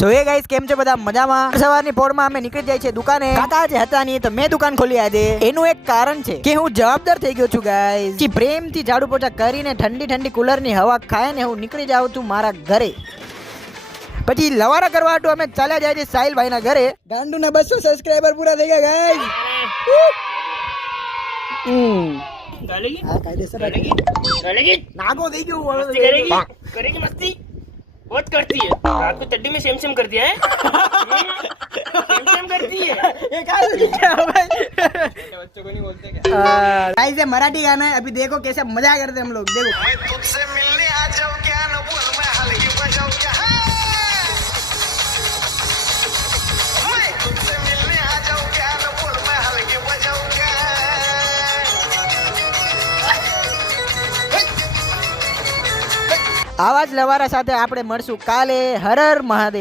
સો એ guys કેમ છો બધા મજામાં? સવારની પોરમાં અમે નીકળી જાય છે દુકાને. કાકા આજે હતા નહીં તો મેં દુકાન ખોલી આજે. એનું એક કારણ છે કે હું જવાબદાર થઈ ગયો છું ગાઈસ. કે પ્રેમથી ઝાડુ પોછા કરીને ઠંડી ઠંડી કુલરની હવા ખાઈને હું નીકળી જાઉં છું મારા ઘરે. પછી લવારા કરવા હાટુ અમે ચાલ્યા જાય છે સાહિલભાઈ ના ઘરે. ગાંડુના 200 સબસ્ક્રાઇબર પૂરા થઈ ગયા ગાઈસ. गालेगी હા કાયદેસર गालेगी નાગો થઈ ગયો मस्ती करेगी करेगी मस्ती बहुत करती है रात को तड्डी में सेम करती है सेम करती है ये क्या भाई बच्चों को नहीं बोलते क्या गाइस ये मराठी गाना है अभी देखो कैसे मजा करते हैं हम लोग देखो मैं तुझसे मिलने आ जाऊं क्या न बोल मैं हल्की बजाऊं क्या मैं तुझसे मिलने आ जाऊं क्या न बोल मैं हल्की बजाऊं क्या આવા જ લવારા સાથે આપણે મળશું કાલે. હર હર મહાદેવ.